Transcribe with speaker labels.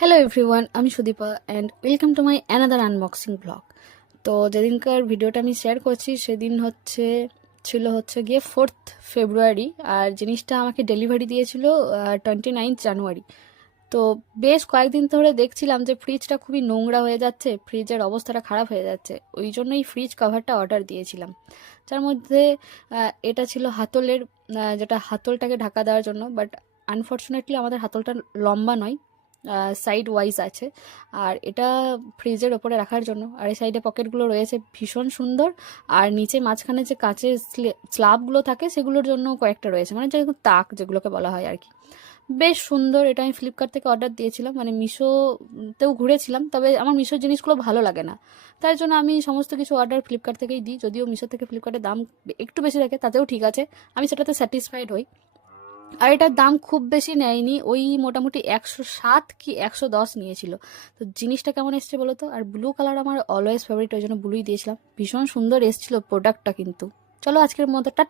Speaker 1: Hello everyone আমি Sudipa and welcome to my another unboxing blog তো যেদিনকার ভিডিওটা আমি শেয়ার করছি, সেদিন হচ্ছে, ছিল হচ্ছে গিয়ে ফোর্থ ফেব্রুয়ারি আর জিনিসটা আমাকে ডেলিভারি দিয়েছিল টোয়েন্টি নাইনথ জানুয়ারি তো বেশ কয়েকদিন ধরে দেখছিলাম যে ফ্রিজটা খুবই নোংরা হয়ে যাচ্ছে ফ্রিজের অবস্থাটা খারাপ হয়ে যাচ্ছে, ওই জন্যই ফ্রিজ কভারটা অর্ডার দিয়েছিলাম। যার মধ্যে এটা ছিল হাতলের যেটা হাতলটাকে ঢাকা দেওয়ার জন্য বাট আনফর্চুনেটলি আমাদের হাতলটা লম্বা নয়। সাইড ওয়াইজ আছে। আর এটা ফ্রিজের ওপরে রাখার জন্য। আর এই সাইডে পকেটগুলো রয়েছে ভীষণ সুন্দর। আর নিচে মাঝখানে যে কাঁচের স্লাবগুলো থাকে, সেগুলোর জন্য কয়েকটা রয়েছে। মানে যেরকম তাক, যেগুলোকে বলা হয় আর কি। বেশ সুন্দর। এটা আমি ফ্লিপকার্ট থেকে অর্ডার দিয়েছিলাম। মানে মিশোতেও ঘুরেছিলাম। তবে আমার মিশোর জিনিসগুলো ভালো লাগে না। তার জন্য আমি সমস্ত কিছু অর্ডার ফ্লিপকার্ট থেকেই দিই। যদিও মিশো থেকে ফ্লিপকার্টের দাম একটু বেশি থাকে, তাতেও ঠিক আছে। আমি সেটাতে স্যাটিসফাইড হই। আর এটার দাম খুব বেশি নেয়নি। ওই মোটামুটি একশো সাত কি একশো দশ নিয়েছিল। তো জিনিসটা কেমন এসছে বলো তো? আর ব্লু কালার আমার অলওয়েজ ফেভারিট ওই জন্য ব্লুই দিয়েছিলাম। ভীষণ সুন্দর এসছিল প্রোডাক্টটা কিন্তু। চলো আজকের মতো